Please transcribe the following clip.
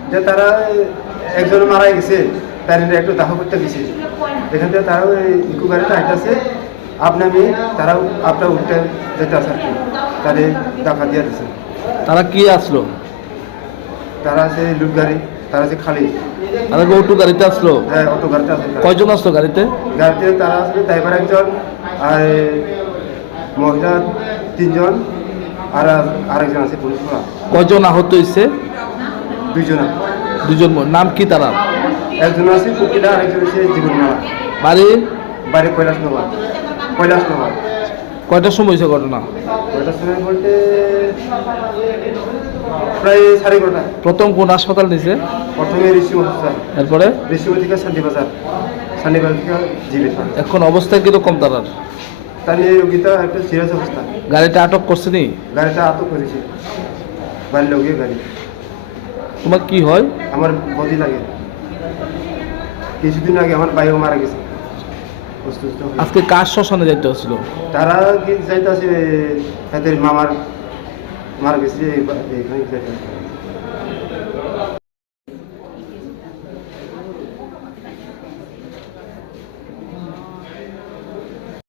যে তারা একজন মারা গেছে তার একটু দাহ করতে গেছে। এখান থেকে তারাও ইকো গাড়িটা হাঁটতেছে। আপনি আমি তারাও আপনার উঠতে যেতে আসে আর কি। তাদের টাকা দিয়ে দিছে। তারা কি আসলো? তারা আছে লুট গাড়ি তারা আছে খালি। তারা অটো গাড়িতে আসলো? হ্যাঁ অটো গাড়িতে আসলো। কয়জন আসলো গাড়িতে? গাড়িতে তারা আসলে ড্রাইভার একজন আর মহিলা তিনজন। আর আরেকজন আছে পুলিশ কয়জন আহত হয়েছে? দুইজন। দুজন নাম কি তারা একজন আছে কুকিলা আরেকজন আছে জীবনমালা। বাড়ি? বাইরে কৈলাস নগর কৈলাস নগর কয়টার সময় হয়েছে ঘটনা? কয়টার সময় বলতে প্রায় সাড়ে প্রথম কোন হাসপাতাল নিছে প্রথমে ঋষি হসপিটাল এরপরে? থেকে শান্তিবাজার। শান্তিবাজার থেকে জীবিত এখন অবস্থা কীরকম তারার। তার এই রোগীটা একটা সিরিয়াস অবস্থা। গাড়িটা আটক করছে নি? গাড়িটা আটক করেছে। বাড়ির লোকের গাড়ি। তোমার কি হয়? আমার বদি লাগে। কিছুদিন আগে আমার বাইও মারা গেছে। আজকে কার শ্মশানে যাইতে হচ্ছিল তারা কি যাইতেছে তাদের মামার মারা গেছে যাইতেছে।